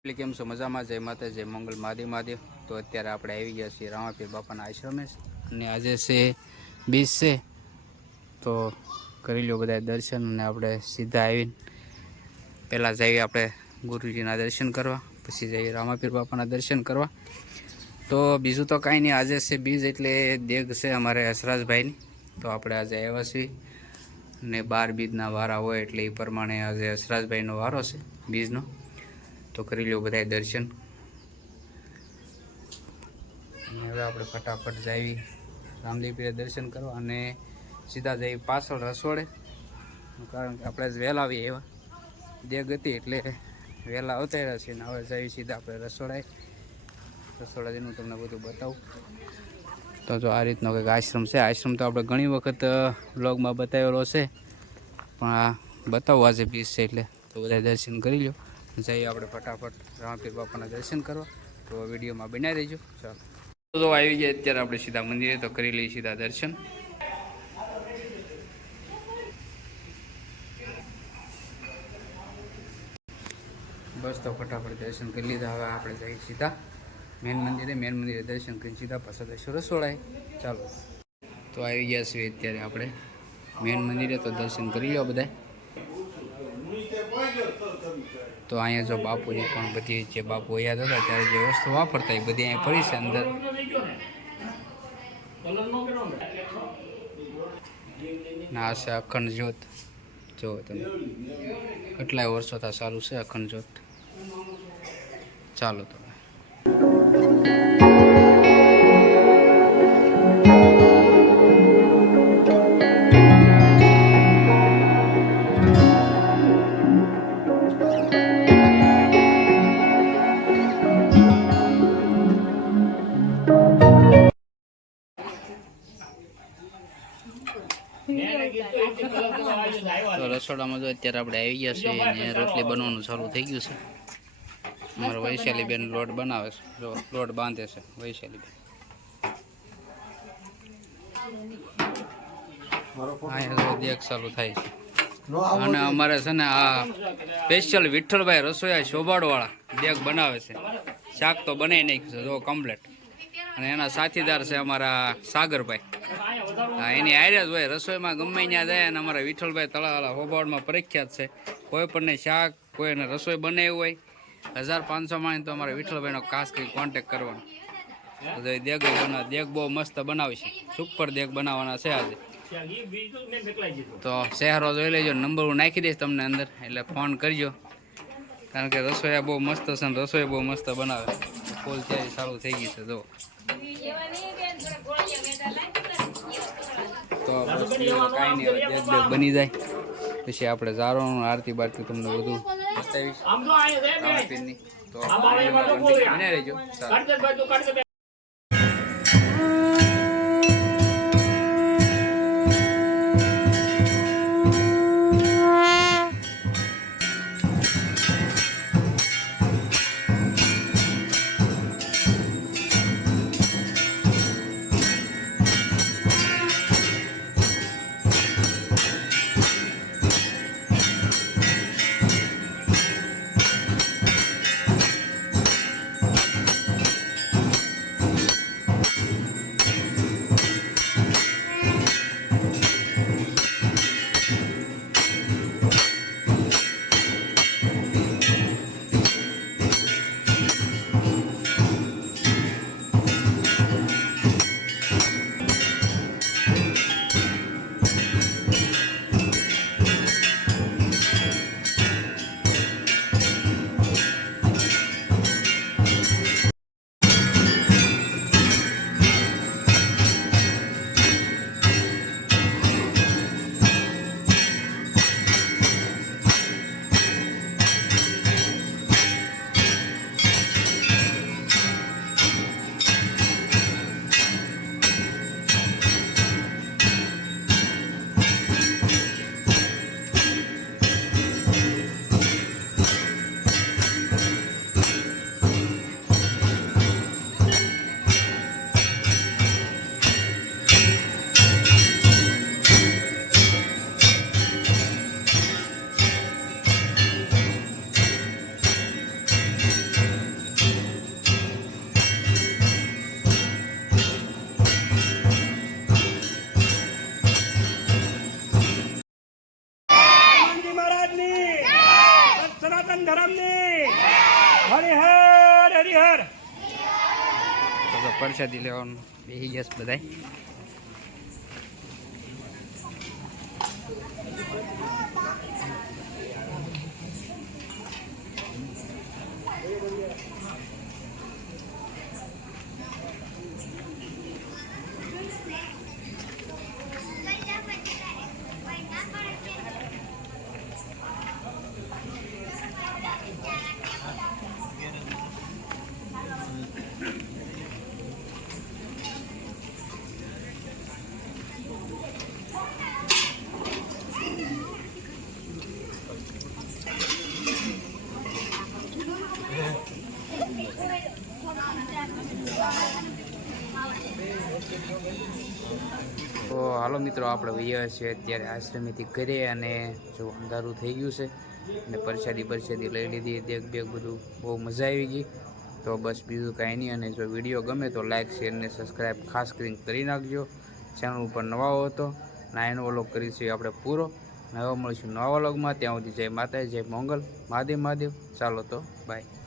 એટલે કેમ છો? મજામાં? જય માતા, જય મંગલ, મહાદેવ મહાદેવ. તો અત્યારે આપણે આવી ગયા છીએ રામાપીર બાપાના આશ્રમે અને આજે છે બીજ છે, તો કરી લો બધા દર્શન. અને આપણે સીધા આવીને પહેલાં જઈએ આપણે ગુરુજીના દર્શન કરવા, પછી જઈએ રામાપીર બાપાના દર્શન કરવા. તો બીજું તો કાંઈ નહીં, આજે છે બીજ એટલે દેગ છે અમારે હસરાજભાઈની. તો આપણે આજે આવ્યા છીએ ને 12 બીજના વારા હોય એટલે એ પ્રમાણે આજે હસરાજભાઈનો વારો છે બીજનો. તો કરી લો બધા દર્શન. અને હવે આપણે ફટાફટ જઈએ રામદેવપીરે દર્શન કરવા અને સીધા જઈએ પાછળ રસોડે, કારણ કે આપણે વહેલા આવીએ એવા દેગ હતી એટલે વહેલા આવતા રહ્યા છીએ. ને હવે જઈએ સીધા આપણે રસોડા જઈને તમને બધું બતાવું. તો જો આ રીતનો કંઈક આશ્રમ છે. આશ્રમ તો આપણે ઘણી વખત વ્લોગમાં બતાવેલો છે, પણ આ બતાવું આજે બીજ છે એટલે તો બધા દર્શન કરી લો. જઈએ આપણે ફટાફટ રામાપીર બાપાના દર્શન કરવા. તો વિડીયોમાં બનાવી રહેજો. ચાલો તો આવી જાય અત્યારે આપણે સીધા મંદિરે, તો કરી લઈએ સીધા દર્શન. બસ તો ફટાફટ દર્શન કરી લીધા. હવે આપણે જઈએ સીધા મેન મંદિરે દર્શન કરી સીધા પાછા દર્શન રસોડાય. ચાલો તો આવી ગયા છીએ અત્યારે આપણે મેન મંદિરે, તો દર્શન કરી લો બધા. તો અહીંયા જો બાપુની પણ બધી જે બાપુ યાદ હતા ત્યારે જે વસ્તુ વાપરતા એ બધી અહીંયા પડી છે અંદર. ના છે અખંડ જ્યોત, જો તમે કેટલાય વર્ષોથી ચાલુ છે અખંડ જ્યોત. ચાલો તો રસોડામાં જો અત્યારે આપણે આવી ગયા છીએ ને રોટલી બનવાનું ચાલુ થઈ ગયું છે. અમારા વૈશાલીબેન લોટ બનાવે છે, જો લોટ બાંધે છે વૈશાલીબેન. અહીંયા દેખ ચાલુ થાય છે. અને અમારે છે ને આ સ્પેશિયલ વિઠ્ઠલભાઈ રસોઈયા શોભાડવાળા દેગ બનાવે છે. શાક તો બનાવી નાખ્યું છે જો કમ્પ્લેટ. અને એના સાથીદાર છે અમારા સાગરભાઈ. હા, એની આરે જ હોય રસોઈમાં ગમે ત્યાં જાય. અને અમારા વિઠ્ઠલભાઈ તળાવાળા હોબાળમાં પ્રખ્યાત છે. કોઈ પણને શાક કોઈને રસોઈ બનાવી હોય 1500 માં તો અમારા વિઠ્ઠલભાઈનો ખાસ કંઈ કોન્ટેક કરવાનો. તો દેગ બહુ મસ્ત બનાવે છે. સુપર દેગ બનાવવાના છે આજે. તો શહેરો જોઈ લેજો, નંબર હું નાખી દઈશ તમને અંદર, એટલે ફોન કરજો. કારણ કે રસોઈયા બહુ મસ્ત છે ને રસોઈ બહુ મસ્ત બનાવે. ફૂલ તૈયારી ચાલુ થઈ ગઈ છે જો. તો બસ કાંઈ નહીં, હવે દેગ બની જાય પછી આપણે ઝારોનું આરતી બારતી તમને બધું બતાવીશ રામાપીરની. તો બનાવી રહેજો. તો પરસાદી લેવાનું બેસી જશે બધાય. તો હાલો મિત્રો, આપણે વૈયા છીએ અત્યારે આશ્રમેથી ઘરે, અને જો અંધારું થઈ ગયું છે અને પરસાદી લઈ લીધી, દેખ બધું બહુ મજા આવી ગઈ. તો બસ બીજું કાંઈ નહીં. અને જો વિડીયો ગમે તો લાઇક શેર ને સબસ્ક્રાઈબ ખાસ કરીને કરી નાખજો. ચેનલ ઉપર નવા હો તો નાનો વ્લોગ કરીશું આપણે પૂરો. હવે મળીશું નવા વ્લોગમાં. ત્યાં સુધી જય માતા, જય મંગલ, મહાદેવ મહાદેવ. ચાલો તો બાય.